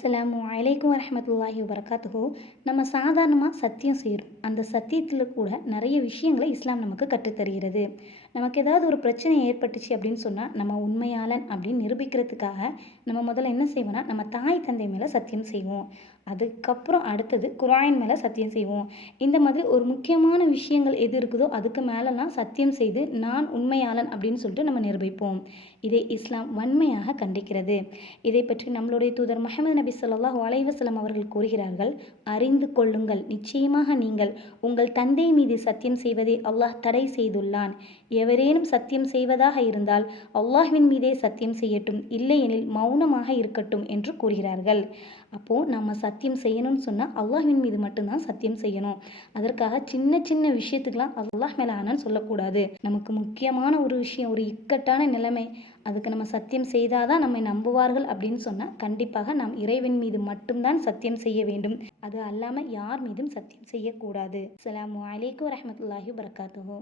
அஸ்லாம் அலைக்கும் வரமத்துல்லாஹி வரகாத்துஹோ நம்ம சாதாரணமாக சத்தியம் செய்கிறோம் அந்த சத்தியத்தில் கூட நிறைய விஷயங்களை இஸ்லாம் நமக்கு கற்றுத்தருகிறது. நமக்கு ஏதாவது ஒரு பிரச்சனை ஏற்பட்டுச்சு அப்படின்னு சொன்னால் நம்ம உண்மையாளன் அப்படின்னு நிரூபிக்கிறதுக்காக நம்ம முதல்ல என்ன செய்வோம்னா நம்ம தாய் தந்தை மேலே சத்தியம் செய்வோம். அதுக்கப்புறம் அடுத்தது குராயின் மேலே சத்தியம் செய்வோம். இந்த மாதிரி ஒரு முக்கியமான விஷயங்கள் எது இருக்குதோ அதுக்கு மேலெலாம் சத்தியம் செய்து நான் உண்மையாளன் அப்படின்னு சொல்லிட்டு நம்ம நிரூபிப்போம். இதை இஸ்லாம் வன்மையாக கண்டிக்கிறது. இதை பற்றி நம்மளுடைய தூதர் மஹமது நபி சொல்லாஹ் அலைஹி அவர்கள் கூறுகிறார்கள் அறிந்து கொள்ளுங்கள். நிச்சயமாக நீங்கள் உங்கள் தந்தை மீது சத்தியம் செய்வதை அல்லாஹ் தடை செய்துள்ளான். எவரேனும் சத்தியம் செய்வதாக இருந்தால் அல்லாஹ்வின் மீதே சத்தியம் செய்யட்டும் இல்லையெனில் மௌனமாக இருக்கட்டும் என்று கூறுகிறார்கள். அப்போது நம்ம சத்தியம் செய்யணும்னு சொன்னால் அல்லாஹ்வின் மீது மட்டும்தான் சத்தியம் செய்யணும். அதற்காக சின்ன சின்ன விஷயத்துக்கெலாம் அல்லாஹ் மேலே ஆனான்னு சொல்லக்கூடாது. நமக்கு முக்கியமான ஒரு விஷயம் ஒரு இக்கட்டான நிலைமை அதுக்கு நம்ம சத்தியம் செய்தால் தான் நம்மை நம்புவார்கள் அப்படின்னு சொன்னால் கண்டிப்பாக நாம் இறைவன் மீது மட்டும்தான் சத்தியம் செய்ய வேண்டும். அது அல்லாமல் யார் மீதும் சத்தியம் செய்யக்கூடாது. அஸ்ஸலாமு அலைக்கும் வரஹ்மத்துல்லாஹி வரகாத்துஹு